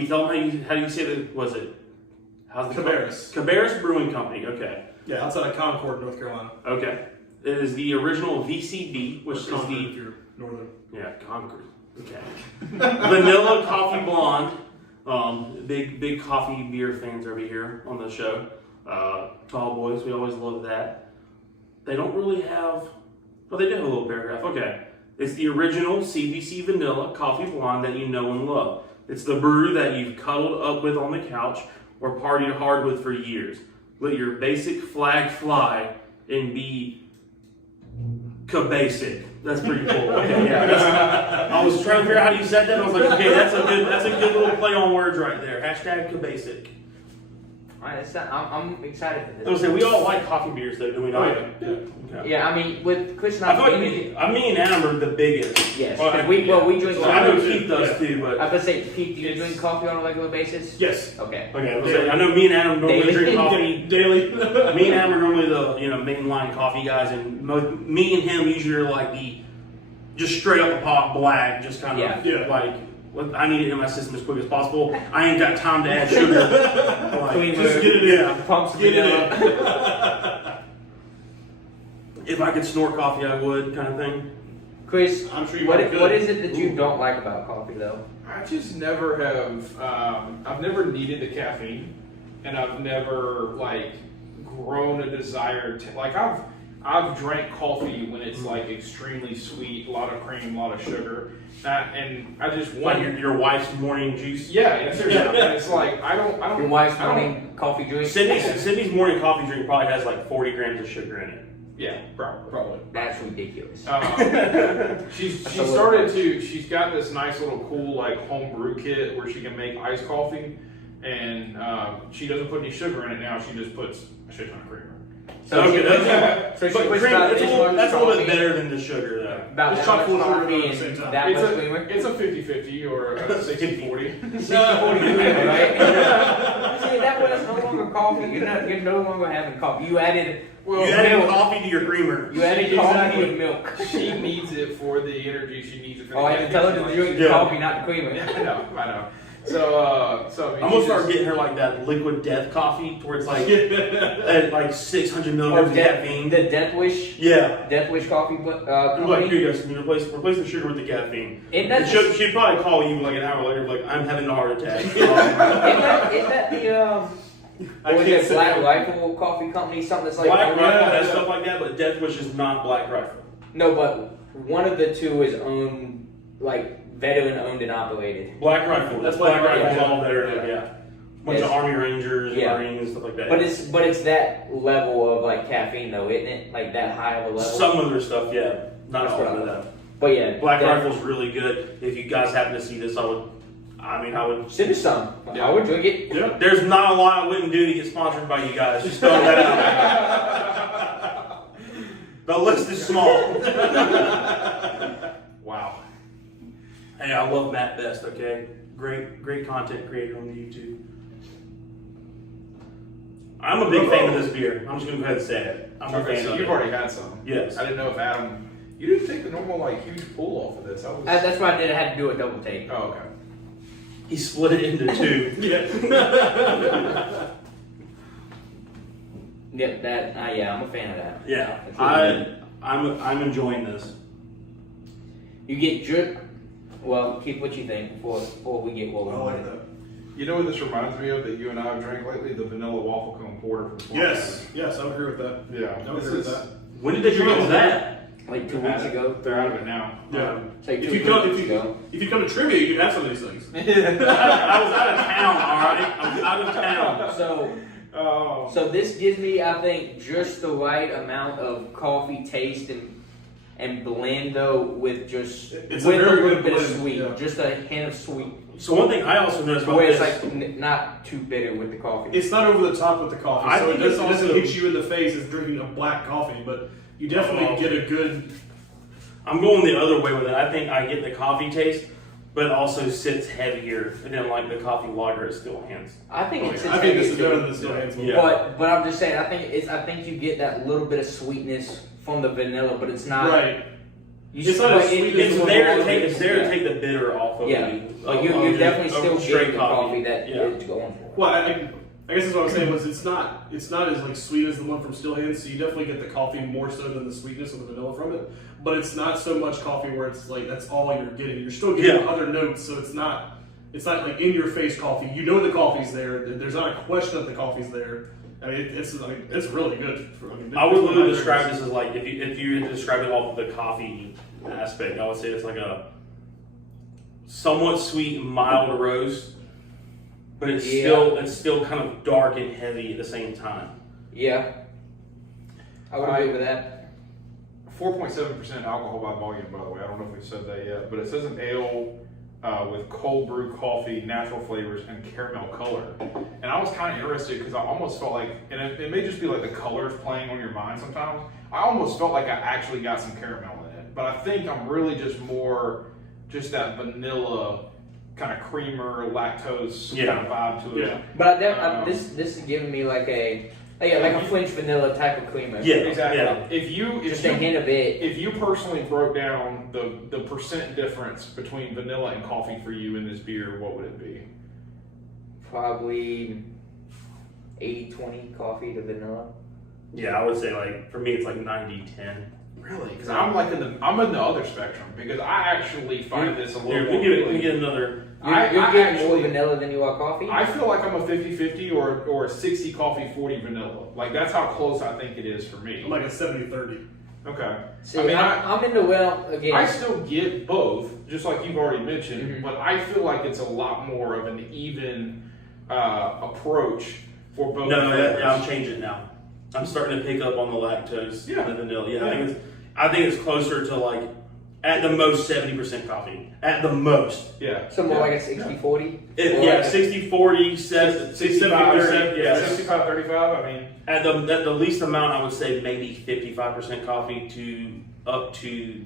Keith, tell them how do you say that? Was it? How's the Cabarrus. Cabarrus Brewing Company. Okay. Yeah, outside of Concord, North Carolina. Okay. It is the original VCB, which is Concord, the if you're northern. yeah Concord. Okay. Vanilla Coffee Blonde. Big coffee beer fans over here on the show. Tall boys, we always love that. They don't really have. Well, they do have a little paragraph. Okay. It's the original CBC Vanilla Coffee Blonde that you know and love. It's the brew that you've cuddled up with on the couch or partied hard with for years. Let your basic flag fly and be basic. That's pretty cool. Okay, yeah. I was trying to figure out how you said that. I was like, okay, that's a good little play on words right there. Hashtag basic. Alright, I'm excited for this. I was saying we all like coffee beers though, do we not? Oh, yeah. Okay. Yeah, I mean, with Chris and I feel like me and Adam are the biggest. yes, Well, we drink. I know Keith does too, but I was gonna say, Pete, do you drink coffee on a regular basis? Yes. Okay. okay. I know me and Adam normally Daily. drink coffee. Daily. Me and Adam are normally the mainline coffee guys, and me and him usually are like the just straight up the pot black, just kind of like I need it in my system as quick as possible. I ain't got time to add sugar. Like, just get it in. Yeah, Pumps Get it in. if I could snort coffee, I would, kind of thing. Chris, I'm sure you what could. is it that you don't like about coffee though? I just never have. I've never needed the caffeine, and I've never like grown a desire to like. I've drank coffee when it's like extremely sweet, a lot of cream, a lot of sugar, and I just want Like your wife's morning juice. Yeah, seriously. And it's like I don't. Your wife's morning coffee drink? Sydney's morning coffee drink probably has like 40 grams of sugar in it. Yeah, probably. That's ridiculous. She's got this nice little cool like home brew kit where she can make iced coffee, and she doesn't put any sugar in it now. She just puts a shit ton of creamer. So Okay, she that's puts cream, about that's this a much little bit coffee, better than the sugar though. about It's that chock much full of sugar coffee at the and same time. that It's much a creamer. it's a 50-50 or a 60-40. 60-40 creamer, right? See, that way it's no longer coffee. You're no longer having coffee. You added You added coffee to your creamer. You added coffee and milk. She needs it for the energy. She needs it for the Oh, I have to tell her to drink the coffee, not the creamer. I know. So I mean, I'm gonna start getting her like that liquid death coffee, to where it's like at like 600 milligrams of caffeine. The Death Wish. Yeah. Death Wish coffee Like, company. here you go. Replace the sugar with the caffeine. Isn't that She'd probably call you like an hour later, like, I'm having a heart attack. Isn't that the I or is can't it say Black that. Rifle coffee company? Something that's like Black Rifle has stuff like that, but Death Wish is not Black Rifle. No, but one of the two is owned, like veteran owned and operated. Black Rifle. That's Black Black Rifle's Rifle. all veteran, yeah. Bunch of Army Rangers, Marines, stuff like that. But it's that level of like caffeine though, isn't it? Like that high of a level. Some of their stuff, yeah. Not That's all what I of that. But yeah, Black Rifle's really good. If you guys happen to see this, I would. send us some. Yeah. I would drink it. Yeah. There's not a lot I wouldn't do to get sponsored by you guys. Just throwing that out. The list is small. wow. Hey, I love Matt Best, okay? Great content creator on the YouTube. I'm a big fan of this beer. I'm just going to go ahead and say it. I'm a Okay, fan so of you've it. already had some. Yes. I didn't know if Adam. You didn't take the normal like huge pull off of this. That's why I did. I had to do a double take. Oh, okay. He split it into two. Yeah. Yep, yeah, I'm a fan of that. Yeah. That's really good. I'm enjoying this. You get drip. Well, keep what you think before we get what we I want. like that. You know what this reminds me of that you and I have drank lately? The vanilla waffle cone porter from Fort Yes, I would agree with that. Yeah. I would agree with that. When did they drink that? Like 2 weeks ago. They're out of it now. Yeah. It's like If 2 you come, weeks ago. if you come to trivia, you can have some of these things. I was out of town, alright? I was out of town. So this gives me, I think, just the right amount of coffee taste and blend though with just It's a with a very little good bit of blend, sweet, yeah. just a hint of sweet. So one thing I also noticed about Where it's this, like not too bitter with the coffee. It's not over the top with the coffee, I so it think it's doesn't also- hit you in the face as drinking a black coffee, but you definitely get a good. I'm going the other way with it. I think I get the coffee taste, but it also sits heavier than like the coffee lager at Still Hands. I think it's I think this is better than the Still Hands one. Yeah. But I'm just saying, I think you get that little bit of sweetness from the vanilla, but it's not. Right. It's not as sweet as It's the one there to below. take the bitter off of Yeah. you. Like Of you're just- definitely of still straight getting the coffee that Yeah. it's going for. Well, I guess that's what I was saying was it's not as like sweet as the one from Still Hands, so you definitely get the coffee more so than the sweetness of the vanilla from it. But it's not so much coffee where it's like that's all you're getting. You're still getting Yeah. other notes, so it's not like in your face coffee. You know the coffee's there. There's not a question that the coffee's there. I mean, it's really good. I would literally describe this as like if you had to describe it off of the coffee aspect, I would say it's like a somewhat sweet, mild roast, but it's still kind of dark and heavy at the same time. Yeah. I would agree with that. 4.7% alcohol by volume, by the way. I don't know if we said that yet, but it says an ale with cold brew coffee, natural flavors, and caramel color. And I was kind of interested because I almost felt like, and it may just be like the colors playing on your mind sometimes, I almost felt like I actually got some caramel in it. But I think I'm really just that vanilla kind of creamer, lactose kind of vibe to it. Yeah. But this is giving me like a French vanilla type of creamer. Yeah, exactly. Yeah. If A hint of it. If you personally broke down the percent difference between vanilla and coffee for you in this beer, what would it be? Probably 80-20 coffee to vanilla. Yeah, I would say like for me it's like 90-10. Really? Because I'm in the other spectrum because I actually find this a little Here, more. we get another. You're getting more vanilla than you are coffee? I feel like I'm a 50-50 or a 60 coffee, 40 vanilla. Like that's how close I think it is for me. I'm like a 70-30. Okay. See, I'm in the again. I still get both, just like you've already mentioned, Mm-hmm. but I feel like it's a lot more of an even approach for both. flavors. I'm changing now. I'm starting to pick up on the lactose Yeah. and the vanilla. Yeah. I think it's closer to like at the most 70% coffee. At the most. Yeah. So more Yeah. like a 60-40? Yeah, 60-40, 65, 70%. Yeah. 65-35, I mean. At the least amount, I would say maybe 55% coffee to up to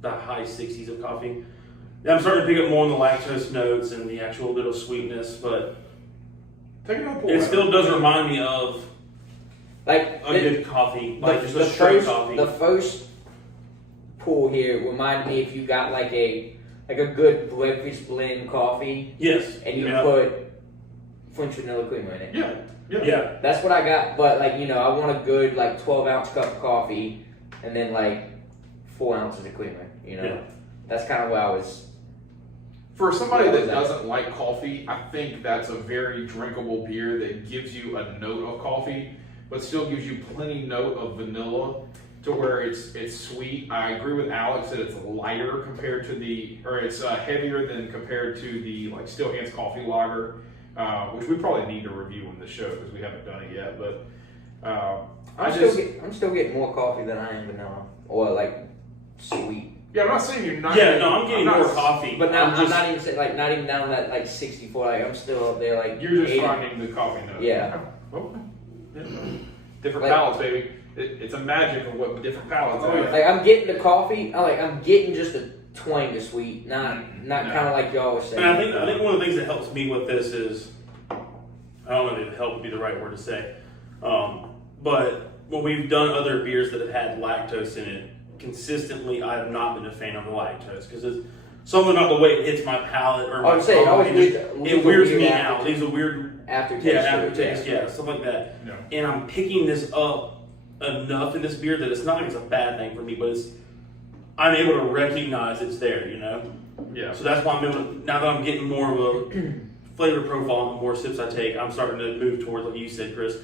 the high 60s of coffee. I'm starting to pick up more on the lactose notes and the actual little sweetness, but Take another pour. it still does remind me of Like a good coffee, like just a straight first, coffee. The first pour here reminded me if you got like a good breakfast blend coffee Yes. and you Yeah. put French vanilla creamer in it. Yeah. Yeah. Yeah. That's what I got, but like, I want a good like 12-ounce cup of coffee and then like 4 ounces of creamer, Yeah. That's kind of where I was. For somebody that doesn't like coffee, I think that's a very drinkable beer that gives you a note of coffee, but still gives you plenty note of vanilla to where it's sweet. I agree with Alex that it's lighter compared to it's heavier than compared to the like Still Hands coffee lager, which we probably need to review on the show because we haven't done it yet. But I'm still getting more coffee than I am vanilla or like sweet. yeah, I'm not saying you're not. Yeah, no, I'm getting not- more coffee. But now I'm not even not even down that like 64. Like I'm still up there like You're just 80. finding the coffee note. Yeah. Okay. Yeah. Different Like- palates, baby. It's a magic of what different palates are. Like I'm getting the coffee. I'm getting just a twang of sweet, not No. kind of like y'all were saying. And I think one of the things that helps me with this is, I don't know if help would be the right word to say, but when we've done other beers that have had lactose in it, consistently I have not been a fan of the lactose because it's something about the way it hits my palate or my I would say it tongue, always it weirds me weird out. It's a weird aftertaste. aftertaste, stuff like that. Yeah. And I'm picking this up enough in this beer that it's not like it's a bad thing for me, but I'm able to recognize it's there, Yeah. So that's why I'm able to, now that I'm getting more of a flavor profile, the more sips I take, I'm starting to move towards, like you said, Chris,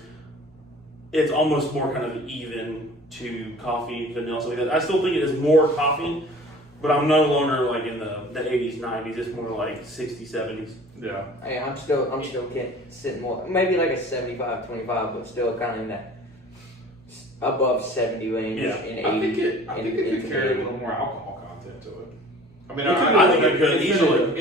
it's almost more kind of even to coffee, vanilla, something like that. I still think it is more coffee, but I'm no longer like in the 80s, 90s. It's more like 60s, 70s. Yeah. Hey, I'm still sitting more, maybe like a 75-25, but still kind of in that above 70 range. Yeah. In 80. I think it into could carry a the little more alcohol content to it. I mean, I think it could easily.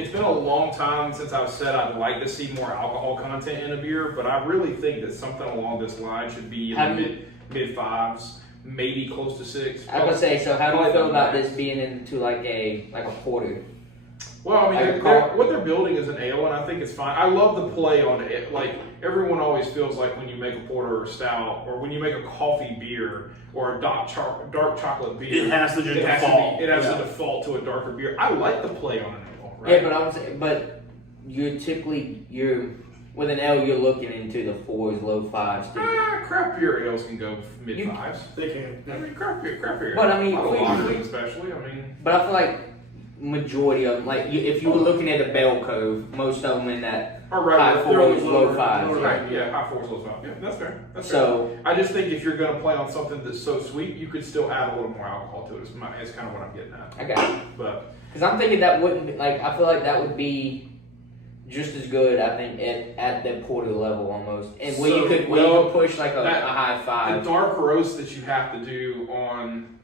It's been a long time since I've said I'd like to see more alcohol content in a beer, but I really think that something along this line should be in the mid fives, maybe close to 6. I was gonna say, so how do you Probably feel about max. this being into like a porter? Well, I mean, I what they're building is an ale, and I think it's fine. I love the play on it. Like, everyone always feels like when you make a porter or stout, or when you make a coffee beer or a dark chocolate beer, It has to just it has default. to default to a darker beer. I like the play on an ale, right? Yeah, but I was saying, but you're with an L, you're looking into the 4s, low 5s. Craft beer ales can go mid 5s. They can. I mean, craft beer. But I mean, lagers especially. I mean, but I feel like majority of them, like if you were looking at a bell curve, most of them in that or high right, 4s, low 5s. right, yeah, high 4s, low 5s. Yeah, that's fair. That's So fair. I just think if you're going to play on something that's so sweet, you could still add a little more alcohol to it. It's kind of what I'm getting at. I got it. But Because I'm thinking that wouldn't be, like, I feel like that would be just as good, I think, at the porter level almost. And where you could push like a high 5. the dark roast that you have to do on,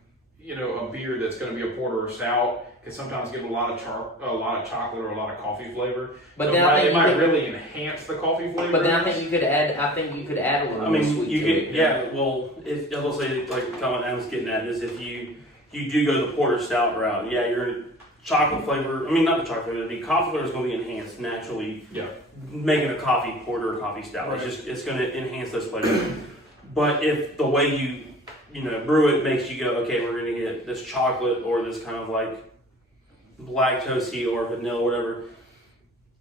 a beer that's going to be a porter or stout can sometimes give a lot of chocolate or a lot of coffee flavor. But so then I think it might really enhance the coffee flavor. But then I think you could add a little more sweet you to could, it. yeah. Well, if I will say, like Colin Adams getting at is if you do go the porter stout route, yeah, you're chocolate flavor. I mean, not the chocolate flavor. The coffee flavor is going to be enhanced naturally. Yeah. Making a coffee porter or coffee stout, Right. it's going to enhance those flavors. But if the way you brew it makes you go, okay, we're going to get this chocolate or this kind of like lactosey or vanilla, whatever.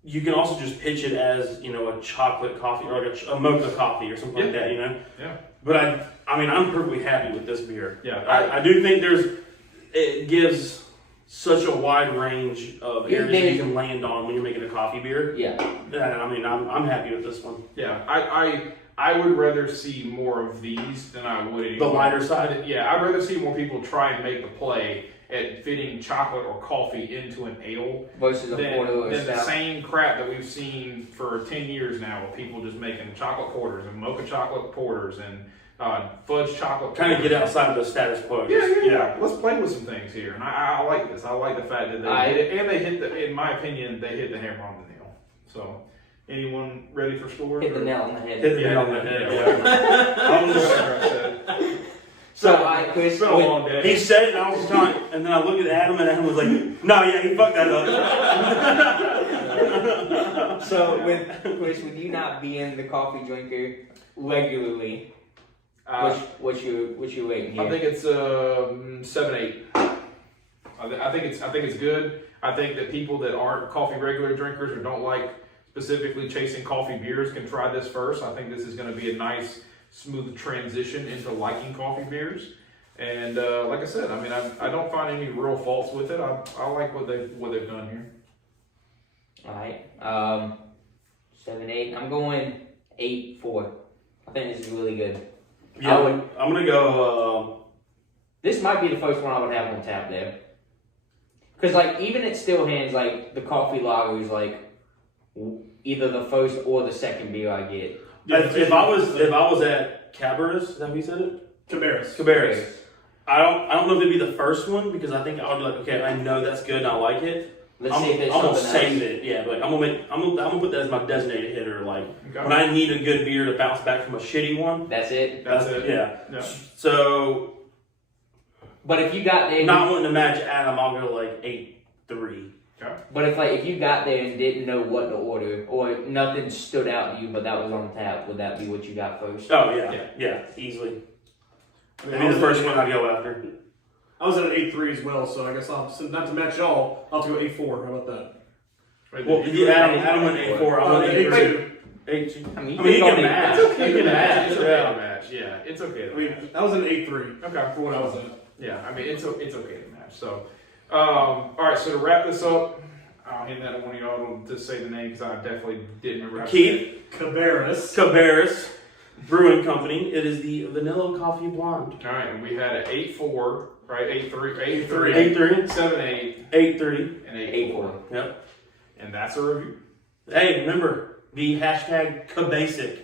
You can also just pitch it as a chocolate coffee or like a mocha coffee or something like that, Yeah. But I'm perfectly happy with this beer. Yeah. I do think it gives such a wide range of areas that you can land on when you're making a coffee beer. Yeah. I'm happy with this one. Yeah. I would rather see more of these than I would anymore. The lighter side? Yeah, I'd rather see more people try and make the play at fitting chocolate or coffee into an ale Versus a porter or than the stout. same crap that we've seen for 10 years now with people just making chocolate porters and mocha chocolate porters and fudge chocolate Kind of porters. get outside of the status quo. Yeah. Let's play with some things here. And I like this. I like the fact that they did it. And they hit in my opinion, they hit the hammer on the nail. So, anyone ready for scores? Hit the nail on the head. Hit the nail on the head. Yeah. So, Chris, It's been a long day. He said it, and I was trying, and then I looked at Adam, and Adam was like, "No, yeah, he fucked that up." so with Chris, with you not being the coffee drinker regularly, what's your rating here? I think it's 7-8. I think it's good. I think that people that aren't coffee regular drinkers or don't like specifically chasing coffee beers can try this first. I think this is going to be a nice, smooth transition into liking coffee beers. And like I said, I don't find any real faults with it. I like what they've done here. All right, 7-8. I'm going 8-4. I think this is really good. Yeah, I'm gonna go. This might be the first one I would have on tap there. Because, like, even at Still Hands, like, the coffee lager is, like, either the first or the second beer I get. If I was at Cabarrus, is that how you said it? Cabarrus. I don't know if it'd be the first one because I think I would be like, okay, I know that's good and I like it. Let's see if there's I'm gonna something save else. it. Yeah, like I'm gonna put that as my designated hitter. Like Okay. when I need a good beer to bounce back from a shitty one. That's it. That's it. Yeah. So, But if you got there, not wanting to match Adam, I'll go like 8-3. Okay. but if you got there and didn't know what to order or nothing stood out to you, but that was on tap, would that be what you got first? Oh yeah, easily. That'd be the first one I'd go after. I was at an 8-3 as well, so I guess not to match y'all, I'll have to go 8-4. How about that? Well, Adam went 8-4. I went 8-3. 8-2. I mean, you can match. It's okay You to can match. It's match. okay Yeah. to match. Yeah, it's okay to I mean, match. that was an 8-3 Okay. for what I was at. Yeah, it's okay to match. So, all right. So to wrap this up, I'll hand that to one of y'all to say the name because I definitely didn't remember. How to say it. Keith Cabarrus. Brewing Company. It is the Vanilla Coffee Blonde. All right, and we had an 8-4, right? 8-3, 8-3. 7-8, 8-3. and 8-4. Yep. And that's a review. Hey, remember the hashtag Cabasic.